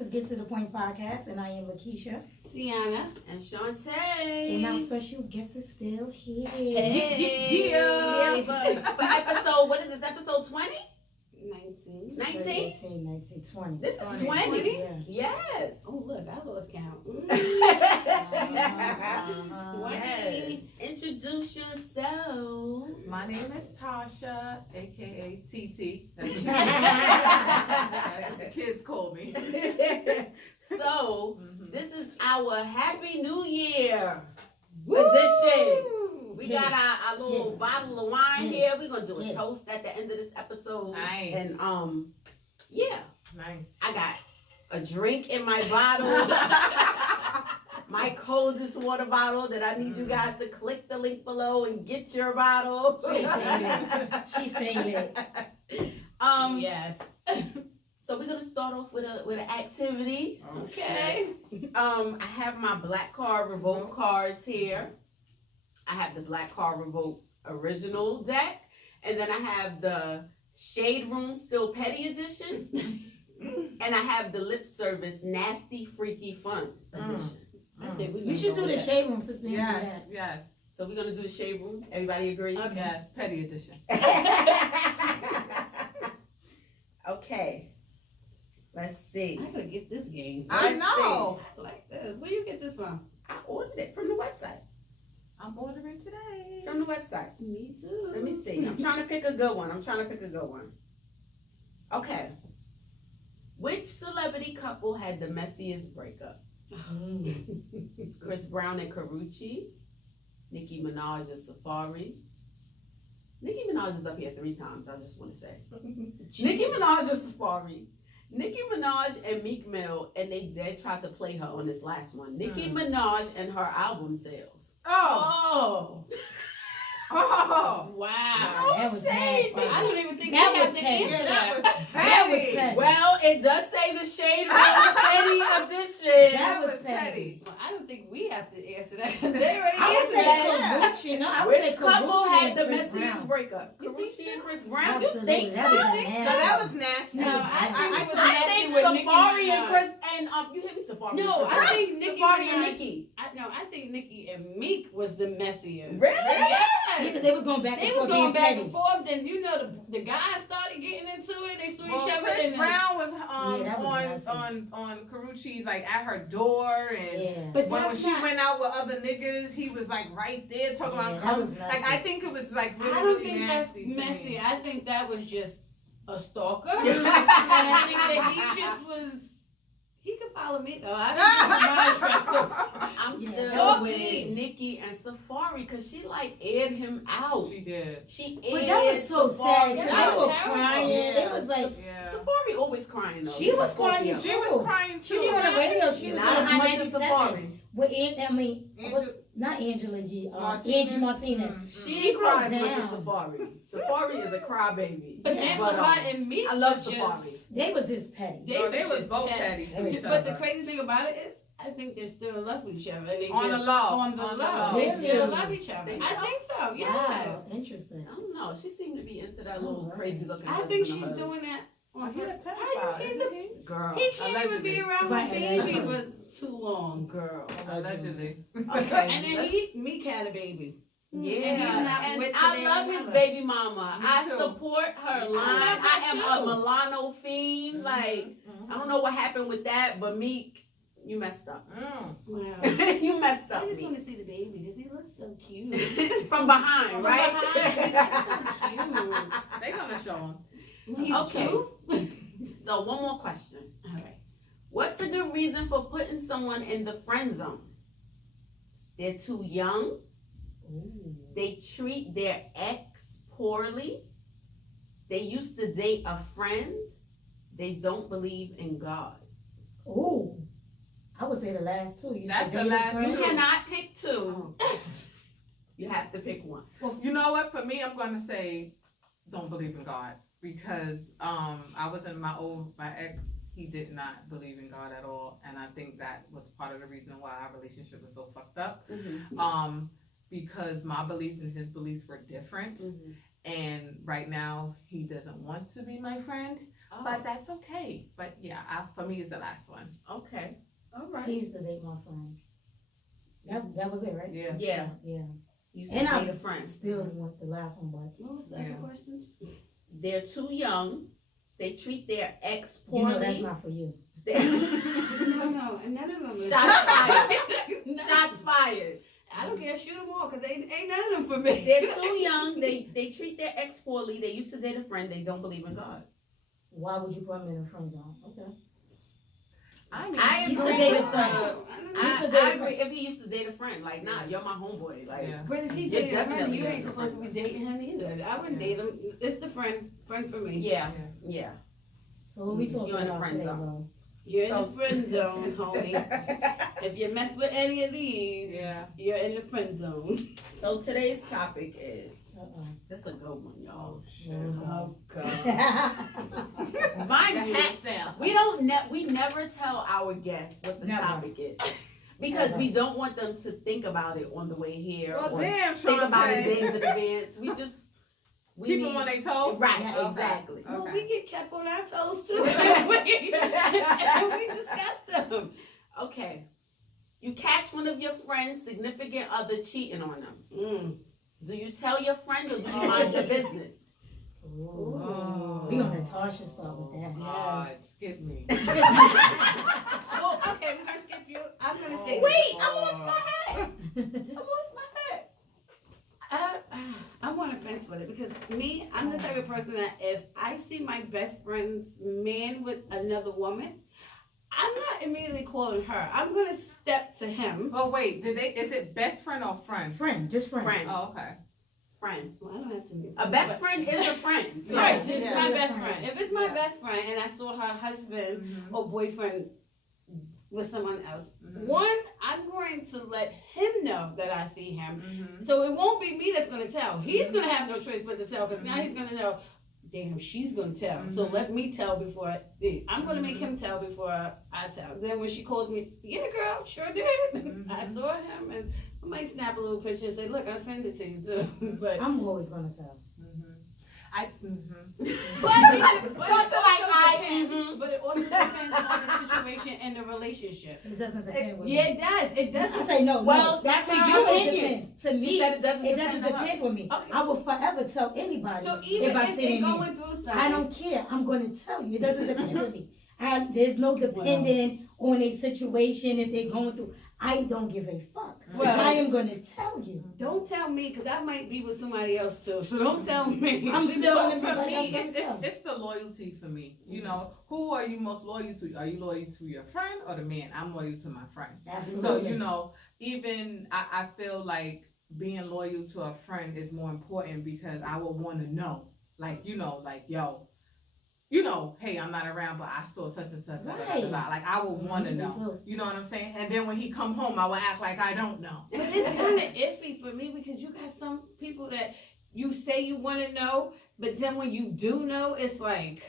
is Get to the Point podcast, and I am Lakeisha. Sienna. And Shantae. And our special guest is still here. Hey. Yeah, but for episode, what is this, episode 20? 19. 19? 20. This is 20? 20? Yeah. Yes. Oh, look, I lost count. Yes. Introduce yourself. My name is Tasha, aka TT. That's what the kids call me. So, this is our Happy New Year Woo! edition. We Get got our little bottle of wine Get here. We're going to do a Get toast at the end of this episode. Nice. And, yeah, Nice. I got a drink in my bottle. My coldest water bottle that I need you guys to click the link below and get your bottle. She said it. Yes. So we're gonna start off with an activity. Okay. I have my Black Card Revoke cards here. I have the Black Card Revoke original deck, and then I have the Shade Room Still Petty edition, and I have the Lip Service Nasty Freaky Fun edition. I think we You should do the shade room since we Yes, do that. yes, So we're gonna do the Shade Room. Everybody agree? Okay. yes. Petty edition. Okay. Let's see. I gotta get this game. I know. I like this. Where you get this from? I ordered it from the website. I'm ordering today. From the website. Me too. Let me see. I'm trying to pick a good one. Okay. Which celebrity couple had the messiest breakup? Chris Brown and Karrueche, Nicki Minaj and Safari. Nicki Minaj is up here 3 times, I just want to say. Nicki Minaj and Safari. Nicki Minaj and Meek Mill, and they dead tried to play her on this last one. Nicki Minaj and her album sales. Oh, oh, Wow. That was shade, mad. I don't even think That we was have to petty. answer yeah, that. that was That was petty. petty. Well, it does say the Shade Room Petty edition. That was petty. Well, I don't think we have to answer that because they already I would answered say- that. Karrueche, no, I would say Which couple Karrueche had and the Chris messiest Brown. breakup? You think Karrueche and so? Chris Brown? You Absolutely. think That so? was I a think So nasty. that was nasty. No, I think it was I nasty think with Nicki Safari and Minaj. Chris and you hear me, Safari. No, and Chris I think Nicki Safari and Minaj- Nicki. I think Nicki and Meek was the messiest. Really? Yeah. Because they was going back They and was forth going being back petty. and forth. Then the guys started getting into it. They saw Well, each other. Chris and then- Brown was Yeah, that was on Karrueche's like at her door, and Yeah. But when that's she not- went out with other niggas, he was like right there talking Yeah, about that come. was Like nasty. I think it was like really, I don't really think that's nasty. to messy. me. I think that was just a stalker. And I think that he just was. He could follow me though. I think he was my I'm Yeah, still that was with me. Nicki and Safari because she like aired him out. She did. She But aired that was so Safari sad. Yeah, They that out. were was terrible. crying. Yeah. It was like, Yeah. Safari always crying though. She was Scorpio. crying She was crying she too. was on the radio. She was Not on as High much as 97. Safari. With Angel- not Angela Yee, Martinez? Angie Martinez. Mm. She, She cries broke much as down. Safari. Safari is a crybaby. But then But, her and Meek I love was just- Safari. They was his petty. They No, they was just both petty. petty to each But the other. crazy thing about it is, I think they're still in love with each other. And they On the just, low. On the On the low. low. They Really? still love each other. They I do? think so. Yeah. Wow, interesting. I don't know. She seemed to be into that little Oh, crazy looking. I think she's doing that on He her. a pedophile, He's isn't a- he? Girl. He can't even Allegedly. be around Right, her baby allegedly. for too long. Girl. Allegedly. Okay. And then let's- Meek had a baby. Yeah, And he's not and with the I damn love his mother. baby mama. Me I too. support her Me line. too. I am a too. Milano fiend. Like, I don't know what happened with that, but Meek, you messed up. Wow. You messed I up, just Meek. want to see the baby because he looks so cute. From behind, From right? behind. They gonna show him. When he's Okay. 2? So one more question. All right. What's a good reason for putting someone in the friend zone? They're too young. They treat their ex poorly. They used to date a friend. They don't believe in God. Ooh, I would say the last two. You That's said the dating last friends? You two. cannot pick two. You have to pick one. You know what? For me, I'm gonna say, don't believe in God because I was in my ex. He did not believe in God at all, and I think that was part of the reason why our relationship was so fucked up. Because my beliefs and his beliefs were different, and right now he doesn't want to be my friend, but that's okay. But yeah, for me, it's the last one. Okay. All He right. used to date my friend. That was it, right? Yeah. Yeah. Yeah. You And said I date a friend. still want the last one, but What was the other Yeah. question? They're too young. They treat their ex you poorly. know that's not for you. They- No, none of them. Shots fired. None- Shots fired. I don't care. Shoot them all, cause ain't none of them for me. They're too young. They treat their ex poorly. They used to date a friend. They don't believe in God. Why would you put him in a friend zone? Okay. I mean, I You agree should date with a friend. I agree if he used to date a friend. Like, nah, you're my homeboy. Like, yeah. But if he You're dated a friend, definitely you ain't a supposed to be dating him either. I wouldn't Yeah. date him. It's the friend for me. yeah, yeah. So what we talking You're in the about friend today, zone. Lo? You're in So- the friend zone, homie. If you mess with any of these, Yeah. you're in the friend zone. So today's topic is Uh-uh. a good one, y'all. Oh God. Mind you, fell. we never tell our guests what the Never. topic is because we don't want them to think about it on the way here Well, or damn, think about it Shantae. days in advance. We Keep need- them on their toes. right, Yeah, exactly. Well, Okay. we get kept on our toes too. and we discuss them. Okay, you catch one of your friends' significant other cheating on them. Mm. Do you tell your friend or do you mind your business? Ooh. Oh. We gonna Natasha start with that. God, skip me. Well, okay, we're gonna skip you. I'm gonna say Wait, I lost my hat. I lost my hat. I'm on a fence with it because me, I'm the type of person that if I see my best friend's man with another woman, I'm not immediately calling her. I'm gonna step to him. Oh wait, is it best friend or friend? Friend, just friend. Friend. Oh, okay. Friend. Well, I don't have to be A best friend is a friend. So Right, Yeah. she's Yeah. my best friend. If it's my Yeah. best friend and I saw her husband Mhm. or boyfriend with someone else, Mhm. one, I'm going to let him know that I see him. Mhm. So it won't be me that's going to tell. He's going to have no choice but to tell because now Mhm. he's going to know, damn, she's going to tell. So Mhm. let me tell before I'm going to make him tell before I tell. Then when she calls me, yeah, girl, sure did. Mhm. I saw him and I might snap a little picture and say, look, I'll send it to you too. But I'm always gonna tell. Mhm. But it Just also like I- depends- mhm. but it also depends on the situation and the relationship. It doesn't depend with Yeah, me. it does. It does. I say no. Well, no. that's to her you it opinion. depends. To She me, said it doesn't it doesn't depend on her. depend with me. Okay. I will forever tell anybody So even if I if see they're them. going through something, I don't care. I'm going to tell you. It doesn't depend with me. There's no depending on a situation if they're going through. I don't give a fuck. Well- I am going to tell you. Don't tell me because I might be with somebody else too. So don't tell me. I'm still But in the for like, me, I'm it's gonna tell. It's the loyalty for me. You know, who are you most loyal to? Are you loyal to your friend or the man? I'm loyal to my friend. Absolutely. So, you know, even I feel like being loyal to a friend is more important because I would want to know, like, you know, like, yo, you know, hey, I'm not around, but I saw such and such. da, da, da, da, da. Like, I would want to Me know. too. You know what I'm saying? And then when he come home, I will act like I don't know. But it's kind of iffy for me because you got some people that you say you want to know, but then when you do know, it's like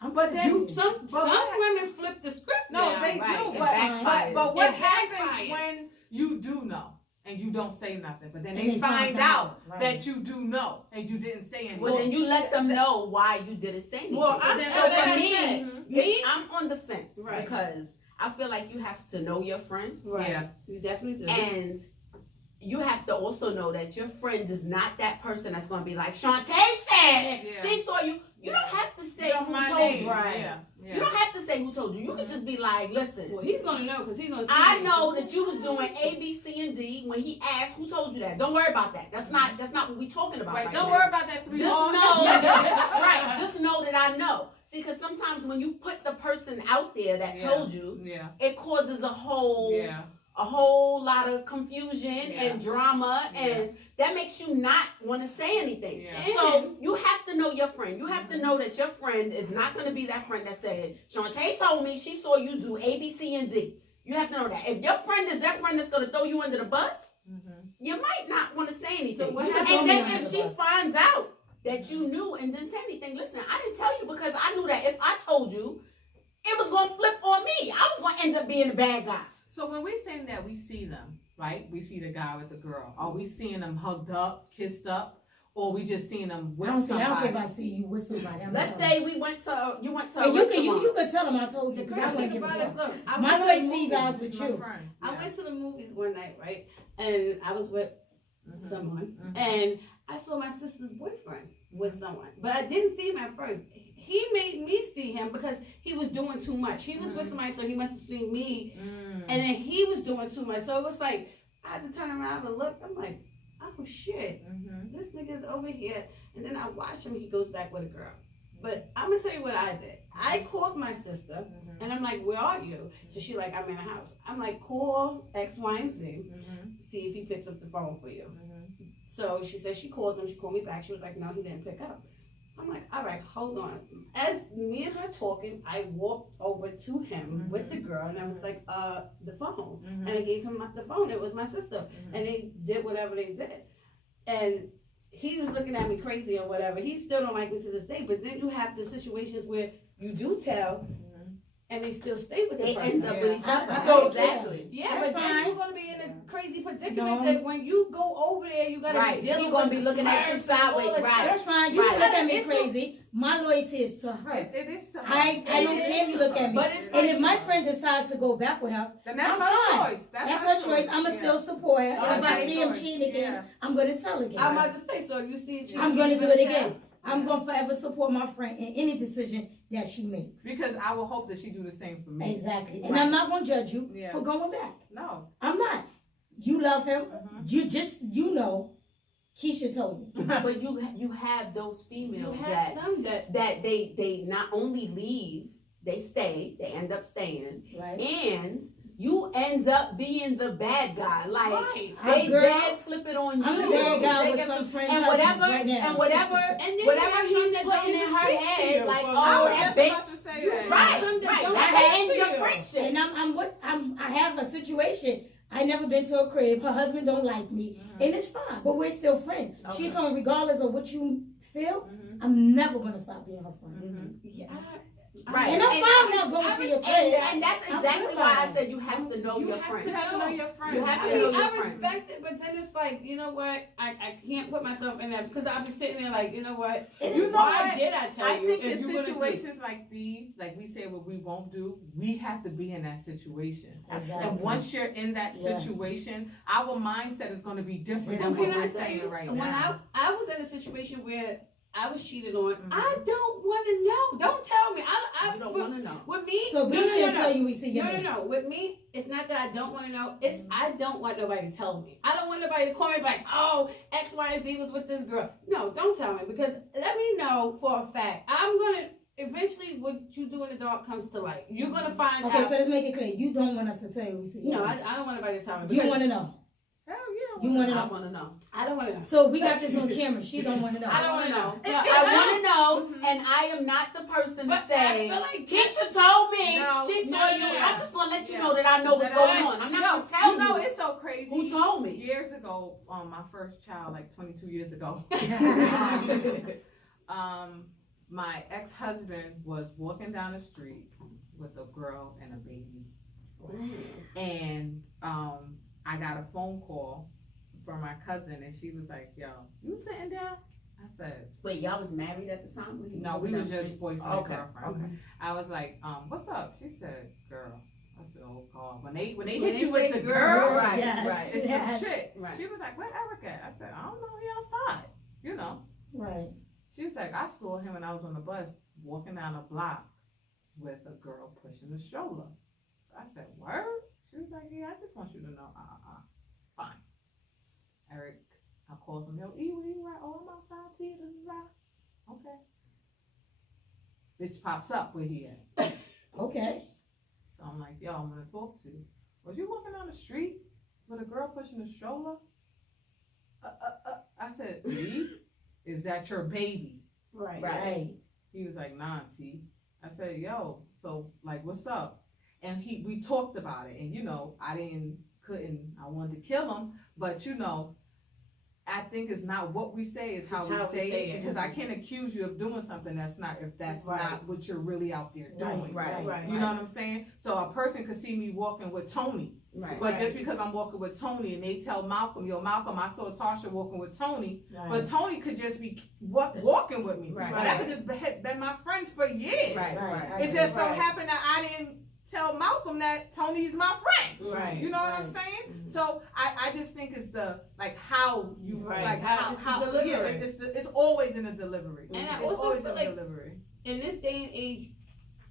But then, some women flip the script. no, now, they right? do. It But backfires. what It happens backfires. when you do know and you don't say nothing, but then And they find out right. that you do know and you didn't say anything. Well, then you let them know why you didn't say anything. Well, I'm Then- so so like for I me, said, Mhm. me, I'm on the fence Right. because I feel like you have to know your friend right? Yeah. You definitely do. and you have to also know that your friend is not that person that's going to be like, Shantae said Yeah. she saw you. You don't have to say who my told name. you. Right. Yeah. Yeah. You don't have to say who told you. You can just be like, listen, Well, he's gonna know because he's gonna. See I it. know that you was doing A, B, C, and D when he asked who told you that. Don't worry about that. That's not what we talking about. Right, right don't now. worry about that, Just sweetheart. know, right? Just know that I know. See, because sometimes when you put the person out there that Yeah. told you, Yeah. it causes a whole lot of confusion Yeah. and drama, Yeah. and that makes you not want to say anything. Yeah. So you have to know your friend. You have to know that your friend is not going to be that friend that said, Shantae told me she saw you do A, B, C, and D. You have to know that. If your friend is that friend that's going to throw you under the bus, you might not want to say anything. So what and happened then under if the she bus? finds out that you knew and didn't say anything, listen, I didn't tell you because I knew that if I told you, it was going to flip on me. I was going to end up being the bad guy. So when we're saying that we see them, right? We see the guy with the girl. Are we seeing them hugged up, kissed up? or we just seen them with I don't care somebody. if I see you with somebody. I'm Let's sorry. say you went to a And you restaurant. can tell them I told The you. 'Cause I crazy wouldn't thing give a about it, fuck. look, I My went to the loyalty movies. lies with She's my you. friend. I Yeah. went to the movies one night, right? And I was with Mhm. someone, Mhm. and I saw my sister's boyfriend with someone, but I didn't see him at first. He made me see him because he was doing too much. He was with somebody, so he must have seen me, Mm. and then he was doing too much. So it was like I had to turn around and look. I'm like, oh shit, Mhm. this nigga's over here. And then I watch him. He goes back with a girl. But I'm gonna tell you what I did. I called my sister, Mhm. and I'm like, where are you? So she like, I'm in the house. I'm like, call X, Y, and Z. Mhm. See if he picks up the phone for you. Mhm. So she said she called him. She called me back. She was like, no, he didn't pick up. I'm like, all right, hold on. As me and her talking, I walked over to him with the girl, and I was like, the phone. Mhm. And I gave him the phone. It was my sister. Mhm. And they did whatever they did. And he was looking at me crazy or whatever. He still don't like me to this day. But then you have the situations where you do tell, Mhm. and they still stay with the They person. end up with each Yeah. other. So, Exactly. Yeah, That's but then fine. you're gonna be in a crazy predicament No. that when you go over there, you gotta Right. be dealing He gonna with be the looking at you smirks and all sideways, this right. That's stuff. fine. You Right. can look at me It's a- crazy. My loyalty is to her. It is to her. I don't care if you look at me. But it's And like- if my friend decides to go back with her, Then that's I'm her fine. choice. that's her choice. I'ma Yeah. still support her. And if I Okay. see him cheating again, Yeah. I'm gonna tell again. I'm about to say, so you see it. I'm gonna you do it tell? again. I'm gonna forever support my friend in any decision that she makes. Because I will hope that she do the same for me. Exactly. And Right. I'm not gonna judge you Yeah. for going back. No. I'm not. You love him. Mhm. You know, Keisha told me. But you have those You females have some that that they not only leave, they stay, they end up staying, Right. and you end up being the bad guy. Like Right. they Girl, dead flip it on you. I'm the bad guy They with get- some friends and whatever right now. and whatever and then whatever you have he's some that putting don't in her speak to head, you like, for- oh, I was that just about bitch. to say You that. Right, some that right. don't That speak ends to your you. friendship. And I have a situation. I never been to a crib. Her husband don't like me, Mhm. and it's fine. But we're still friends. She Okay. told me, regardless of what you feel, Mhm. I'm never gonna stop being her friend. Mhm. Yeah. Right. And I'm And- fine not going to your crib. And that's I'm exactly good why by I said you have to know You your have friend. You have to know your friend. You have I to mean, know your I friend. respect it, but then it's like, you know what? I can't put myself in that because I'll be sitting there like, you know what? You know Why what? did I tell I you? think if in you're gonna do- situations like these, like we say what we won't do, we have to be in that situation. Exactly. And once you're in that Yes. situation, our mindset is going to be different Well, than what can I we're tell saying you, right when now. I was in a situation where I was cheated on, Mhm. I don't want to know. Don't tell me. I You don't with, want to know. with me. So we no, no, shouldn't no, tell no. you we see your No, no, man. no. With me, it's not that I don't want to know. It's Mhm. I don't want nobody to tell me. I don't want nobody to call me back. Oh, X, Y, and Z was with this girl. No, don't tell me because let me know for a fact. I'm gonna eventually what you do in the dark comes to light. You're gonna find Okay, so out. let's make it clear. You don't want us to tell you we see your No, man. I don't want nobody to tell me. You because want to know. Hell yeah. You want to I know. want to know. I don't want to know. So we got this on camera. She don't want to know. I don't want to know. No, I want to know, Mhm. and I am not the person But to I say, feel like Keisha told me, No, she no, saw you. no, I'm just going to let you yeah. know that I know what's That going I- on. I'm not Yo, going to tell you know, you it's so crazy. who told me. Years ago, my first child, like 22 years ago, my ex-husband was walking down the street with a girl and a baby. And I got a phone call from my cousin, and she was like, "Yo, you sitting down?" I said, Wait, y'all was married at the time? When he "No, we down was the just street? boyfriend Okay, and girlfriend." okay. I was like, "What's up?" She said, "Girl." I said, "Oh God." When they When hit they you with say the girl, girl, right, Yes. right. it's Yes. some shit. Right. She was like, "Where Eric at?" I said, "I don't know. He outside." You know. Right. She was like, "I saw him when I was on the bus walking down a block with a girl pushing a stroller." So I said, "Word?" She was like, "Yeah, I just want you to know." Fine. Eric, I called him. Yo, E, where you at? Oh, I'm outside. See you. Okay. Bitch pops up where he at. Okay. So I'm like, yo, I'm gonna talk to you. Was you walking down the street with a girl pushing a stroller? I said, E, is that your baby? Right. Right. He was like, nah, T. I said, yo, so like, what's up? And we talked about it, and you know, I wanted to kill him, but you know, I think it's not what we say, it's how we say it. Because I can't accuse you of doing something that's not, if that's not what you're really out there doing. Right. You know what I'm saying? So a person could see me walking with Tony. Right. But just because I'm walking with Tony and they tell Malcolm, yo, Malcolm, I saw Tasha walking with Tony, but Tony could just be walking with me. Right. But that could just been my friend for years. Right. It just so happened that I didn't tell Malcolm that Tony's my friend. Right. You know what I'm saying? Mm-hmm. So I just think it's the, like, how you, like, How it's always in the delivery. And I It's also always feel in like- the delivery. In this day and age,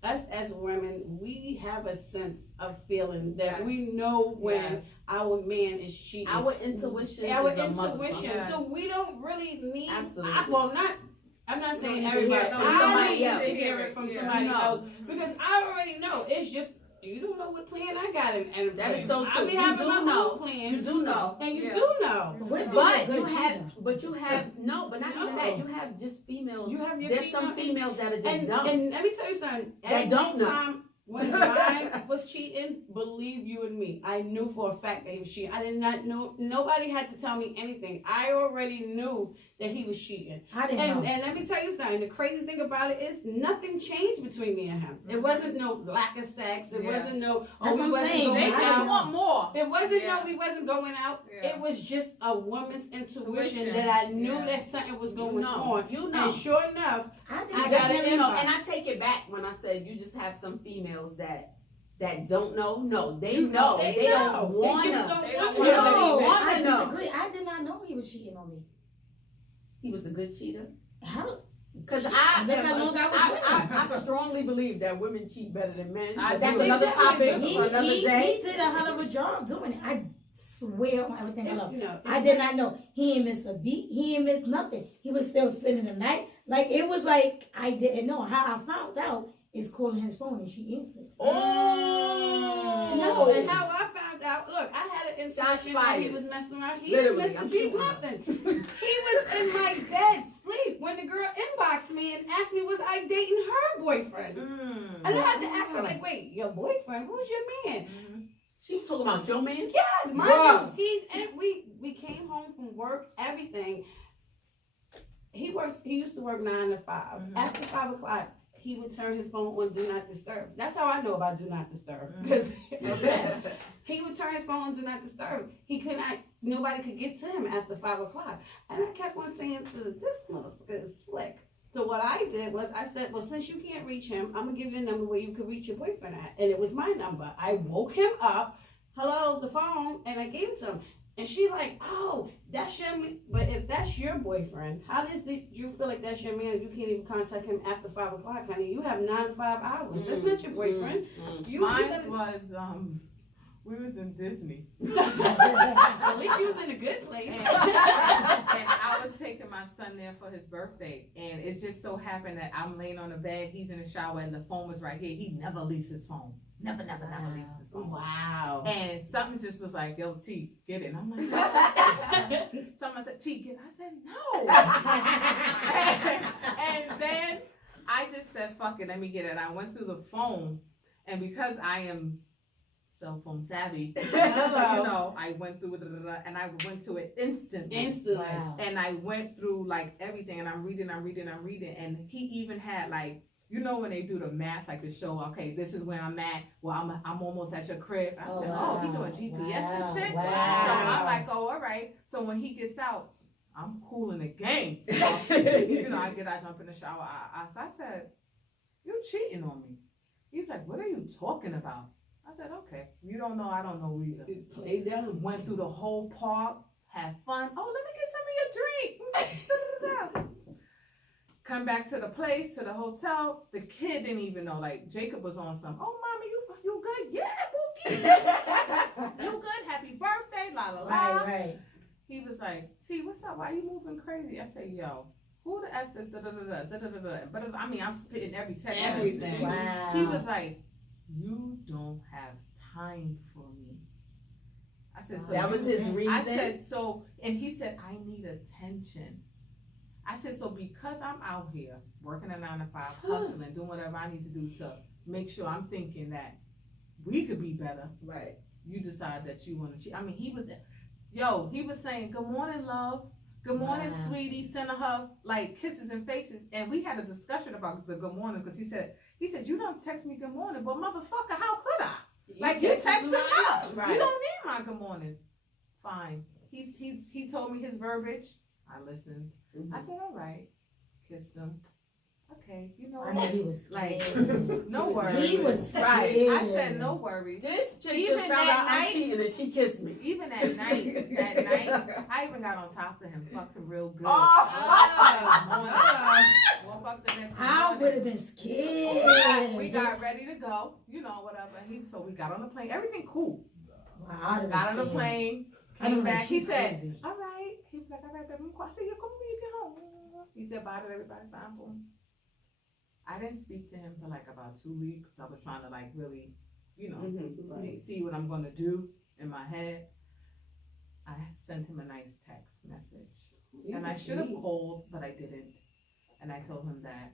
us as women, we have a sense of feeling that we know when our man is cheating. Our intuition Our is a intuition. Yes. So we don't really need. Absolutely. I'm not saying need to everybody. hear it from I somebody need else. to hear it from somebody No. else because I already know. It's just you don't know what plan I got in That is so I true. be You having do my know. own plan. You do know. And you Yeah. do know. What if But he's a you good have, cheater? but you have, no, but not even No. that. You have just females. You have your There's some females that are just dumb. And let me tell you something. That Every don't know. time when mine was cheating, believe you and me, I knew for a fact that he was cheating. I did not know. Nobody had to tell me anything. I already knew that he was cheating. I didn't know. And let me tell you something. The crazy thing about it is nothing changed between me and him. It wasn't no lack of sex. It Yeah. wasn't no. That's we what I'm wasn't saying. going They I just out. want more. It wasn't Yeah. no, we wasn't going out. Yeah. It was just a woman's intuition Intuition. that I knew Yeah. that something was going know. on. You know. And sure enough, I didn't I I got it definitely in know, my- and I take it back when I said you just have some females that don't know. No, they You know. know. They, know. don't They wanna. just don't They don't wanna. wanna know. No, wanna I know. disagree. I did not know he was cheating on me. He was a good cheater. How? Because Look I how long I was with him. I strongly believe that women cheat better than men. I But that's do. another They topic definitely for another day. He did a hell of a job doing it. I swear on everything I love. You know, I did not know. He ain't miss a beat. He ain't miss nothing. He was still spending the night. Like, it was like, I didn't know. How I found out is calling his phone and she answered. Oh No, and how I found out, look, I had an Shots intuition that he fired. was messing around. He Literally, didn't I'm miss a beat, shooting him. nothing. He was in my bed, sleep, when the girl inboxed me and asked me, was I dating her boyfriend? And I had to ask her, like, wait, your boyfriend? Who's your man? She was talking about your man. Yes, mind Bruh. you, we came home from work, everything. He used to work 9 to 5. Mhm. After 5 o'clock, he would turn his phone on Do Not Disturb. That's how I know about Do Not Disturb. Because he would turn his phone on Do Not Disturb. Nobody could get to him after 5 o'clock. And I kept on saying to this motherfucker is slick. So what I did was I said, well, since you can't reach him, I'm gonna give you a number where you can reach your boyfriend at. And it was my number. I woke him up, hello, the phone, and I gave it to him. And she like, oh, that's your man. But if that's your boyfriend, how does you feel like that's your man? You can't even contact him after 5 o'clock, honey. You have 9 to 5 hours. That's not your boyfriend. You Mine gotta- was, we was in Disney. At least you was in a good place. And I was taking my son there for his birthday, and it just so happened that I'm laying on the bed, he's in the shower, and the phone was right here. He never leaves his phone. Never leaves his phone. Wow. And something just was like, yo, T, get it. And I'm like, no. Someone said, T, get it. I said, no. And then I just said, fuck it, let me get it. I went through the phone, and because I am cell phone savvy, I went through it, and I went to it instantly. Instantly. And I went through like everything, and I'm reading, and he even had like, you know, when they do the math, like to show, okay, this is where I'm at. Well, I'm almost at your crib. I said, oh, he doing GPS and shit. So I'm like, oh, all right. So when he gets out, I'm cool in the game. I get out, jump in the shower. So I said, you cheating on me. He was like, what are you talking about? I said, okay. You don't know, I don't know either. Play down. Went through the whole park, had fun. Oh, let me get some of your drink. Come back to the place, to the hotel. The kid didn't even know. Like, Jacob was on some, oh, mommy, you good? Yeah, Bookie. You good? Happy birthday, la, la, la. Right. He was like, T, what's up? Why you moving crazy? I said, yo, who the F is da-da-da-da. But I mean, I'm spitting every text. Everything. Wow. He was like, you don't have time for me. I said, so That was his reason. I said, so, and he said, I need attention. I said, so because I'm out here working a 9 to 5, hustling, doing whatever I need to do to make sure I'm thinking that we could be better. Right. You decide that you want to cheat. I mean, he was saying, good morning, love. good morning, Wow. sweetie, sending her like kisses and faces. And we had a discussion about the good morning because he said, you don't text me good morning, but motherfucker, how could I? Like you texted her. Right. You don't need my good mornings. Fine. He told me his verbiage. I listened. I said, all right. Kissed him. Okay, you know I know what? he was Like, scared. no worries. He was Right. scared. I said, no worries. This chick Even just found that out I'm night- cheating and she kissed me. Even at night, I even got on top of him, fucked him real good. Oh. Woke up the next I would have morning. been scared. We got ready to go, whatever. So we got on the plane. Everything cool. Wow, I'd have been Got on the scared. plane. I know Came that back. she He said, crazy. all right. He was like, all right, baby. I said, yeah, come when you get home. He said bye to everybody. Bye, boom. I didn't speak to him for like about 2 weeks. I was trying to like really, Right. see what I'm gonna do in my head. I sent him a nice text message. And I should have called, but I didn't. And I told him that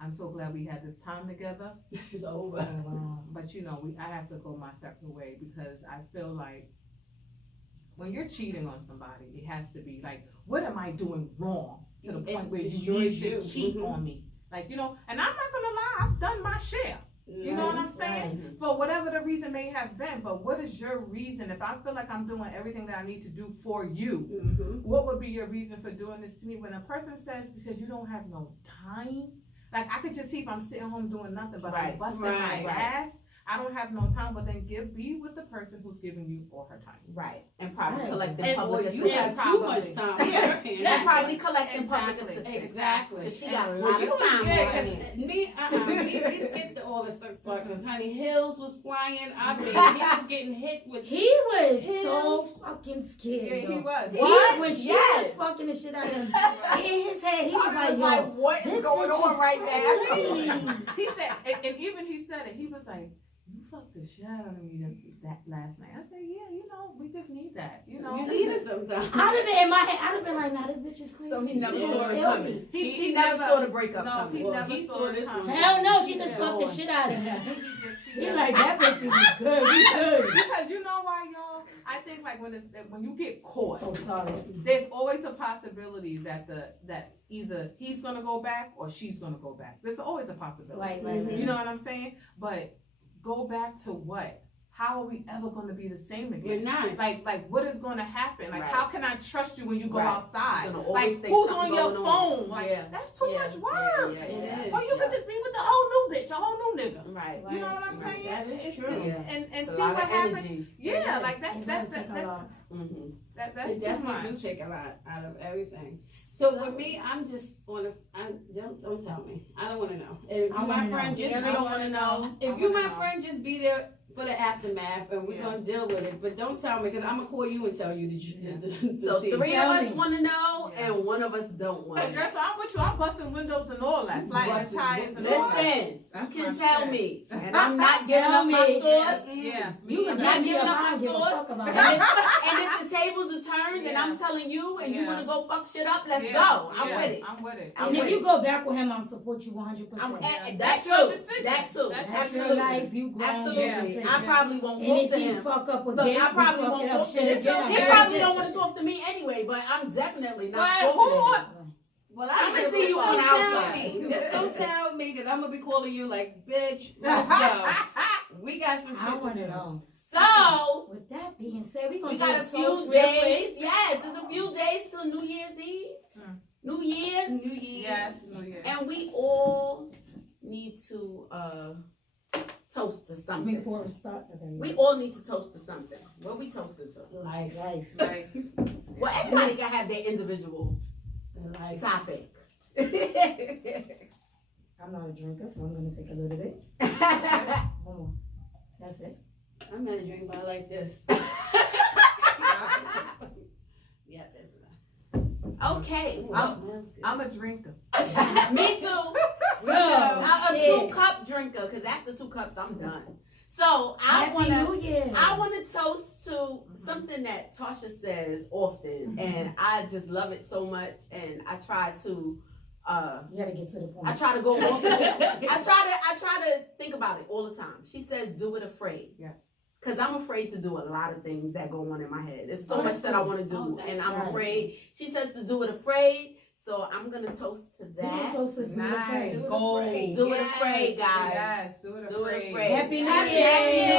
I'm so glad we had this time together. It's over. Oh, wow. But I have to go my separate way because I feel like when you're cheating on somebody, it has to be like, what am I doing wrong to the It point where you destroys need to you. cheat Mhm. on me? Like, and I'm not gonna lie, I've done my share. You know what I'm saying? Right. For whatever the reason may have been, but what is your reason? If I feel like I'm doing everything that I need to do for you, Mhm. what would be your reason for doing this to me? When a person says because you don't have no time, like I could just see if I'm sitting home doing nothing, but I'm Right, busting right, my right. ass. I don't have no time, but then be with the person who's giving you all her time. Right. And probably Right. collecting And public or you assistance. have too Probably. much time on your Yeah. hands. And probably collecting public Exactly. assistance. Exactly. Because she And got a Well, lot you of was time good, on her 'cause hands. we skipped all the stuff because honey, Hills was flying. I mean, he was getting hit with. He was so fucking scared. Yeah, he though. was. What? When she Yes. was fucking the shit out of him, in his head, he was I was like, yo, what this is going bitch on is right now? crazy. He said, and even he said it. He was like, "You fucked the shit out of me that last night." I said, "Yeah, we just need that, You need it sometimes. I'd have been in my head, I'd have been like, nah, this bitch is crazy. So he never She saw gonna it kill coming. me. He never saw the breakup No, coming. he Well, never he saw saw it this coming. one. Hell no, she Yeah. just fucked the shit out of him. He He never- like, that pussy was good, we good. Because you know why, y'all? I think like when you get caught, Oh, sorry. there's always a possibility that either he's gonna go back or she's gonna go back. There's always a possibility. Right, right, right. You know what I'm saying? But go back to what? How are we ever gonna be the same We're again? not. Like what is gonna happen? Like Right. how can I trust you when you go Right. outside? You're gonna always Like think who's something on your going on. phone? Like Yeah. that's too Yeah, much yeah, work. yeah, It yeah. is. Or you could just be with the whole new bitch, a whole new nigga. Right. You know what I'm Right. saying? That is It's- true. Yeah. And It's a see lot what of happens. energy. Yeah, It like is. that's It that's does take a that's lot. Mm-hmm. that's It too definitely do much. take a lot out of everything. So with me, I'm just wanna. Don't tell me. I don't want to know. If I you my wanna friend, know. just Yeah, be we don't the- want to know. If I you wanna my know. friend, just be there for the aftermath, and we're Yeah. gonna deal with it. But don't tell me, because I'm gonna call you and tell you the So tea. 3 of Tell us me. want to know, Yeah. and 1 of us don't want to know. Girl, so I'm with you. I'm busting windows and all that, flying Busting- tires and all that. Listen, That's you can my tell shit. me, and I'm not giving Tell up my me. sauce. Yeah. You can I'm not give me giving a up my I don't give a sauce. fuck about And it. if the tables are turned and Yeah. I'm telling you and you Yeah. want to go fuck shit up, let's Yeah, go. I'm yeah, with it. I'm with it. I'm And if with you it. go back with him, I'll support you 100%. That That's your too. decision. That too. That's That's your Absolutely. life, you grown. Absolutely. Yeah. I probably won't And talk if to you him. fuck up Look, again, I probably you won't fucking up talk to shit him. again. He I'm probably good. don't want to talk to me anyway, but I'm definitely not But talking who- to him. Well, I'm just gonna see you don't on tell outside. me. Just don't tell me, because I'm gonna be calling you like, bitch, let's go. We got some shit I to want do. to know. So With that being said, we're we going to got a get few days. Yes, it's a few days till New Year's Eve. Hmm. New Year's. New Year's. Yes. New Year. And we all need to toast to something. Before we start the day. We all need to toast to something. What we toasted to? Life. Like, Well, everybody gotta have their individual Life. topic. I'm not a drinker, so I'm going to take a little bit. Hold on. That's it. I'm not a drink, but I like this. Yeah, that's enough. Okay, Ooh, so that smells good. I'm a drinker. me too. So, A shit. 2-cup drinker, because after 2 cups, I'm done. So I Happy wanna, New Year. I wanna toast to something that Tasha says often, and I just love it so much, and I try to, You got to get to the point. I try to go off. I try to think about it all the time. She says, "Do it afraid." Yes. Because I'm afraid to do a lot of things that go on in my head. There's so Oh, much that's that I cool. want to do, Oh, that's and I'm right. afraid. She says to do it afraid, so I'm gonna toast to We're gonna that. toast her to the Nice. faith. Gold. Do it Yes. afraid, guys. Yes, do it Do it afraid. afraid. Happy New Happy Year. New Year.